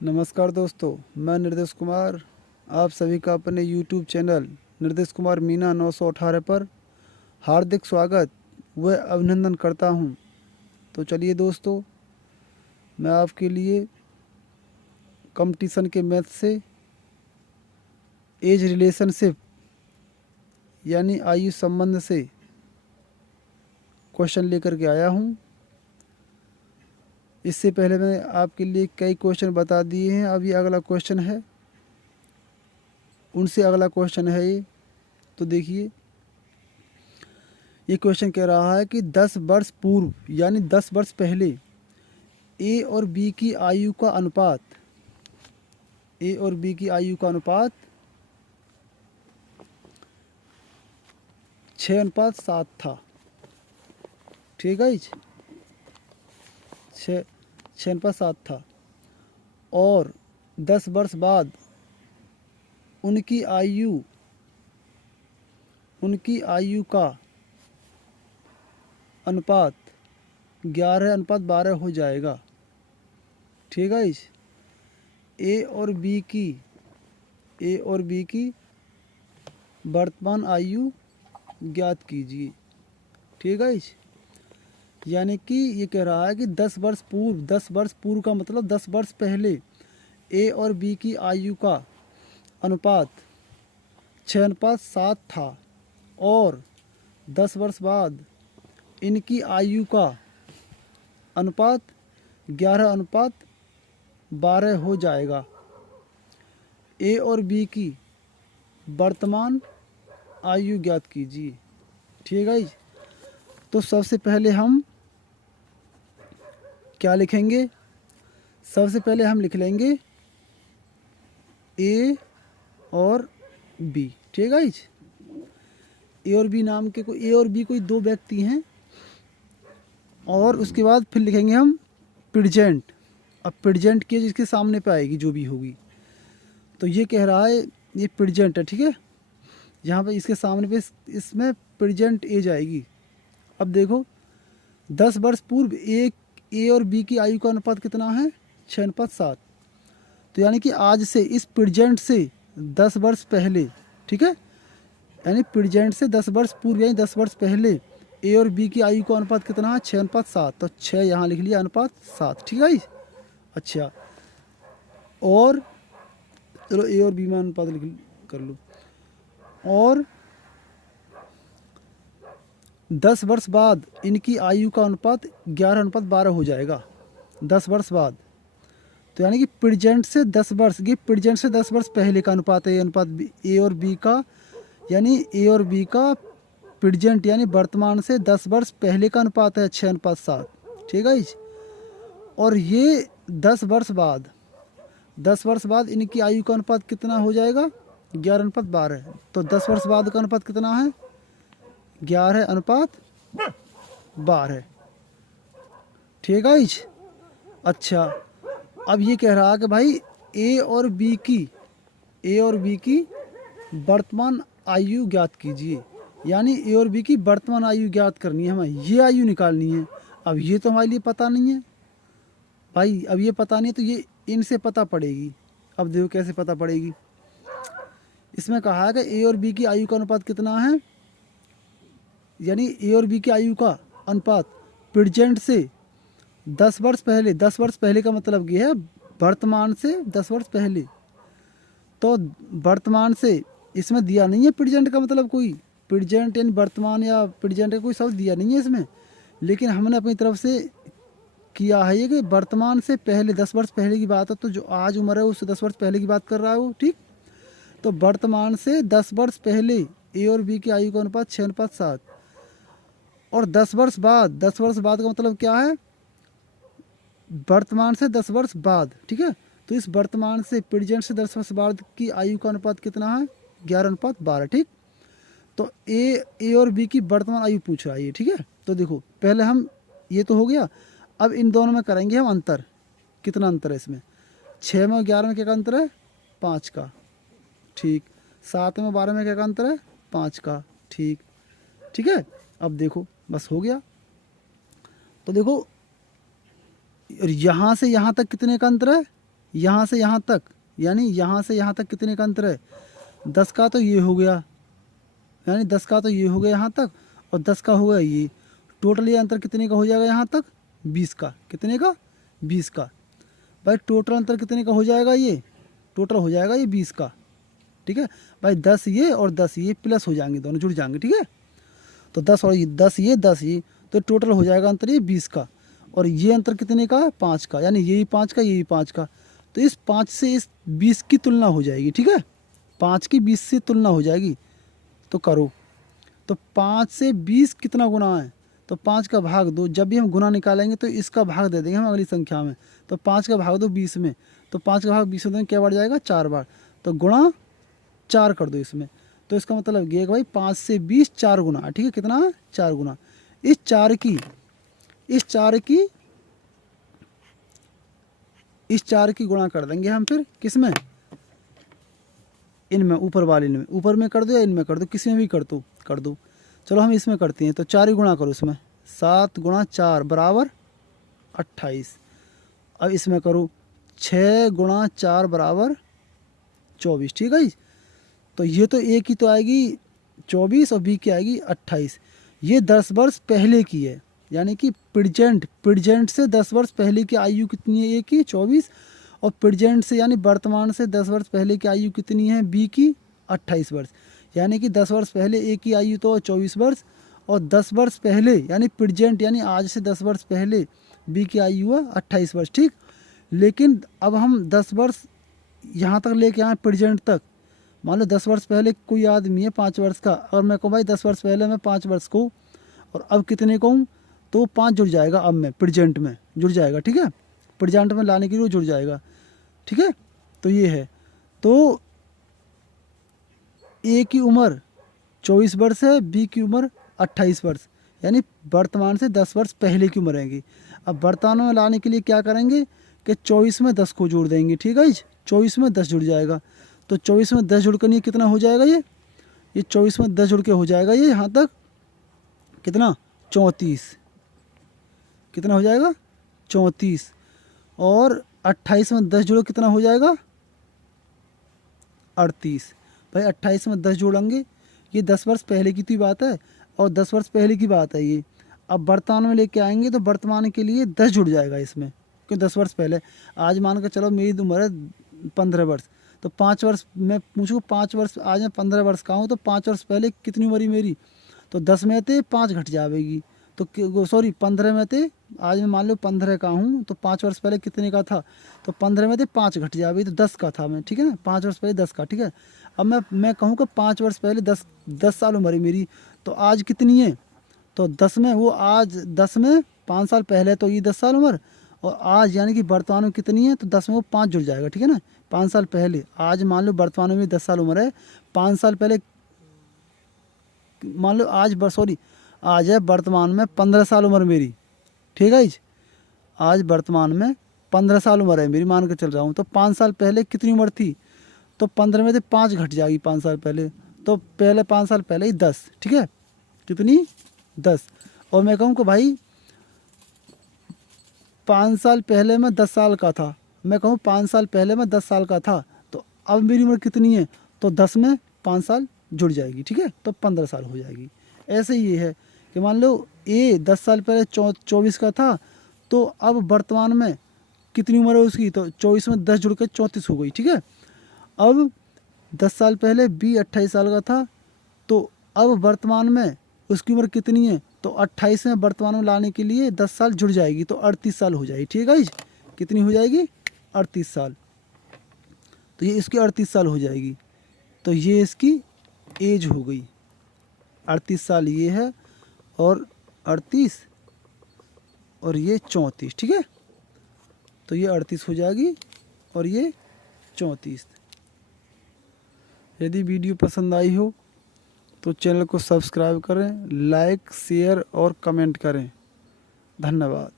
नमस्कार दोस्तों, मैं निर्देश कुमार आप सभी का अपने YouTube चैनल निर्देश कुमार मीना 918 पर हार्दिक स्वागत व अभिनंदन करता हूं। तो चलिए दोस्तों, मैं आपके लिए कंपटीशन के मैथ से एज रिलेशनशिप यानी आयु संबंध से क्वेश्चन लेकर के आया हूं। इससे पहले मैंने आपके लिए कई क्वेश्चन बता दिए हैं। अब ये अगला क्वेश्चन है, उनसे अगला क्वेश्चन है ये। तो देखिए, ये क्वेश्चन कह रहा है कि 10 वर्ष पूर्व यानी 10 वर्ष पहले ए और बी की आयु का अनुपात, ए और बी की आयु का अनुपात 6:7 था। ठीक है, 6:7 था। और 10 वर्ष बाद उनकी आयु का अनुपात 11:12 हो जाएगा। ठीक है, ए और बी की वर्तमान आयु ज्ञात कीजिए। ठीक है, यानी कि ये कह रहा है कि 10 वर्ष पूर्व का मतलब 10 वर्ष पहले ए और बी की आयु का अनुपात 6:7 था और 10 वर्ष बाद इनकी आयु का अनुपात 11:12 हो जाएगा। ए और बी की वर्तमान आयु ज्ञात कीजिए। ठीक है, तो सबसे पहले हम क्या लिखेंगे? सबसे पहले हम लिख लेंगे ए और बी। ठीक है, ए और बी नाम के ए और बी कोई दो व्यक्ति हैं। और उसके बाद फिर लिखेंगे हम प्रेजेंट। अब प्रेजेंट की जिसके सामने पे आएगी जो भी होगी, तो ये कह रहा है ये प्रेजेंट है। ठीक है, यहाँ पे इसके सामने पे इसमें प्रेजेंट एज आएगी। अब देखो, 10 वर्ष पूर्व ए और बी की आयु का अनुपात कितना है? 6:7। तो यानी कि आज से इस प्रेजेंट से 10 वर्ष पहले, ठीक है, यानी प्रेजेंट से 10 वर्ष पूर्व यानी 10 वर्ष पहले ए और बी की आयु का अनुपात कितना है? 6:7। तो 6 यहाँ लिख लिया, अनुपात 7। ठीक है, अच्छा। और चलो ए और बी में अनुपात लिख कर लो। और 10 वर्ष बाद इनकी आयु का अनुपात 11:12 हो जाएगा। 10 वर्ष बाद, तो यानी कि प्रेजेंट से 10 वर्ष, ये प्रेजेंट से 10 वर्ष पहले का अनुपात है। ये अनुपात ए और बी का, यानी ए और बी का प्रेजेंट यानी वर्तमान से 10 वर्ष पहले का अनुपात है 6:7। ठीक है, और ये 10 वर्ष बाद इनकी आयु का अनुपात कितना हो जाएगा? 11:12। तो 10 वर्ष बाद का अनुपात कितना है? 11:12। ठीक है, अच्छा। अब ये कह रहा है कि भाई ए और बी की वर्तमान आयु ज्ञात कीजिए। यानी ए और बी की वर्तमान आयु ज्ञात करनी है, हमें ये आयु निकालनी है। अब ये तो हमारे लिए पता नहीं है भाई, अब ये पता नहीं है तो ये इनसे पता पड़ेगी। अब देखो कैसे पता पड़ेगी। इसमें कहा है कि ए और बी की आयु का अनुपात कितना है, यानी ए और बी की आयु का अनुपात प्रेजेंट से 10 वर्ष पहले, 10 वर्ष पहले का मतलब ये है वर्तमान से 10 वर्ष पहले। तो वर्तमान से इसमें दिया नहीं है प्रेजेंट का मतलब, कोई प्रेजेंट यानी वर्तमान या प्रेजेंट का कोई शब्द दिया नहीं है इसमें। लेकिन हमने अपनी तरफ से किया है ये कि वर्तमान से पहले 10 वर्ष पहले की बात है, तो जो आज उम्र है उससे 10 वर्ष पहले की बात कर रहा है वो। ठीक, तो वर्तमान से 10 वर्ष पहले ए और बी की आयु का अनुपात 6:7। और 10 वर्ष बाद का मतलब क्या है? वर्तमान से 10 वर्ष बाद। ठीक है, तो इस वर्तमान से प्रेजेंट से 10 वर्ष बाद की आयु का अनुपात कितना है? 11:12। ठीक, तो ए और बी की वर्तमान आयु पूछ रहा है ये। ठीक है, तो देखो पहले हम, ये तो हो गया। अब इन दोनों में करेंगे हम अंतर। कितना अंतर है इसमें? 6 में 11 में क्या का अंतर है? 5 का। ठीक, 7 में 12 में क्या का अंतर है? 5 का। ठीक, ठीक है। अब देखो बस हो गया। तो देखो, और यहाँ से यहाँ तक कितने का अंतर है? यहाँ से यहाँ तक, यानी यहाँ से यहाँ तक कितने का अंतर है? 10 का तो ये हो गया, यानी 10 का तो ये हो गया यहाँ तक, और 10 का हो गया ये। टोटल ये अंतर कितने का हो जाएगा यहाँ तक? 20 का। कितने का? 20 का। भाई टोटल अंतर कितने का हो जाएगा? ये टोटल हो जाएगा ये 20 का। ठीक है भाई, 10 ये और 10 ये प्लस हो जाएंगे, दोनों जुड़ जाएंगे। ठीक है, तो 10 और 10 ये 10 ये, तो टोटल हो जाएगा अंतर ये 20 का। और ये अंतर कितने का? 5 का, यानी यही 5 का, यही 5 का। तो इस 5 से इस 20 की तुलना हो जाएगी। ठीक है, 5 की 20 से तुलना हो जाएगी। तो करो, तो 5 से 20 कितना गुना है? तो 5 का भाग दो। जब भी हम गुना निकालेंगे तो इसका भाग दे देंगे हम अगली संख्या में। तो 5 का भाग दो 20 में, तो 5 का भाग 20 में क्या बार जाएगा? 4 बार। तो गुणा 4 कर दो इसमें। तो इसका मतलब ये है कि भाई 5 से 20 4 गुना। ठीक है, कितना? 4 गुना। इस 4 की गुणा कर देंगे हम फिर किस में? इनमें, ऊपर वाले में। ऊपर में कर दो या इनमें कर दो, किसी में भी कर दो। चलो हम इसमें करते हैं, तो 4 ही गुणा करो इसमें। 7 गुणा 4 बराबर 28। अब इसमें करो 6 गुणा 4 बराबर 24। ठीक है, तो ये तो ए की तो आएगी 24 और बी की आएगी 28। ये 10 वर्ष पहले की है, यानी कि प्रेजेंट से 10 वर्ष पहले की आयु कितनी है? ए की 24, और प्रेजेंट से यानी वर्तमान से 10 वर्ष पहले की आयु कितनी है? बी की 28 वर्ष। यानी कि 10 वर्ष पहले ए की आयु तो 24 वर्ष, और 10 वर्ष पहले यानी प्रेजेंट यानी आज से 10 वर्ष पहले बी की आयु हुआ 28 वर्ष। ठीक, लेकिन अब हम 10 वर्ष यहाँ तक लेके आए प्रेजेंट तक। मान लो 10 वर्ष पहले कोई आदमी है 5 वर्ष का, और मैं कहूँ भाई 10 वर्ष पहले मैं 5 वर्ष को, और अब कितने को हूँ? तो 5 जुड़ जाएगा, अब मैं प्रेजेंट में जुड़ जाएगा। ठीक है, प्रेजेंट में लाने के लिए जुड़ जाएगा। ठीक है, तो ये है। तो ए की उम्र 24 वर्ष है, बी की उम्र 28 वर्ष, यानी वर्तमान से 10 वर्ष पहले की उम्र रहेगी। अब वर्तमान में लाने के लिए क्या करेंगे कि 24 में 10 को जोड़ देंगे। ठीक है, 24 में 10 जुड़ जाएगा। तो 24 में 10 जुड़ कर ये कितना हो जाएगा? ये 24 में 10 जुड़ के हो जाएगा ये यहाँ तक कितना? 34। कितना हो जाएगा? 34। और 28 में 10 जोड़ो कितना हो जाएगा? 38। भाई 28 में 10 जोड़ेंगे, ये 10 वर्ष पहले की तो बात है, और 10 वर्ष पहले की बात है ये। अब वर्तमान में लेके आएंगे तो वर्तमान के लिए 10 जुड़ जाएगा इसमें, क्योंकि 10 वर्ष पहले। आज मान कर चलो मेरी उम्र है 15 वर्ष, तो 5 वर्ष मैं पूछूँ 5 वर्ष, आज मैं 15 वर्ष का हूँ, तो 5 वर्ष पहले कितनी उम्र मेरी? तो 10 में थे 5 घट जाएगी, तो सॉरी 15 में थे, आज मैं मान लो 15 का हूँ, तो 5 वर्ष पहले कितने का था? तो 15 में थे 5 घट जाएगी, तो 10 का था मैं। ठीक है ना, 5 वर्ष पहले 10 का। ठीक है, अब मैं कहूँ कि 5 वर्ष पहले 10 साल उम्र है मेरी, तो आज कितनी है? तो 10 में वो आज 10 में 5 साल पहले तो ये 10 साल उम्र, और आज यानी कि वर्तमान में कितनी है? तो 10 में वो 5 जुड़ जाएगा। ठीक है ना, 5 साल पहले, आज मान लो वर्तमान में 10 साल उम्र है, 5 साल पहले मान लो आज है वर्तमान में 15 साल उम्र मेरी। ठीक है, आज वर्तमान में 15 साल उम्र है मेरी, मान कर चल रहा हूँ। तो 5 साल पहले कितनी उम्र थी? तो 15 में से 5 घट जाएगी 5 साल पहले, तो पहले 5 साल पहले ही 10। ठीक है, कितनी? 10। और मैं कहूँ कि भाई 5 साल पहले मैं 10 साल का था, मैं कहूँ 5 साल पहले मैं 10 साल का था, तो अब मेरी उम्र कितनी है? तो 10 में 5 साल जुड़ जाएगी। ठीक है, तो 15 साल हो जाएगी। ऐसे ही ये है कि मान लो ए 10 साल पहले 24 का था, तो अब वर्तमान में कितनी उम्र है उसकी? तो 24 में 10 जुड़ कर 34 हो गई। ठीक है, अब 10 साल पहले बी 28 साल का था, तो अब वर्तमान में उसकी उम्र कितनी है? तो 28 में वर्तमान में लाने के लिए 10 साल जुड़ जाएगी, तो 38 साल हो जाएगी। ठीक है, कितनी हो जाएगी? 38 साल। तो ये इसकी 38 साल हो जाएगी, तो ये इसकी एज हो गई। 38 साल ये है, और 38 और ये 34। ठीक है, तो ये 38 हो जाएगी और ये 34। यदि वीडियो पसंद आई हो तो चैनल को सब्सक्राइब करें, लाइक शेयर और कमेंट करें। धन्यवाद।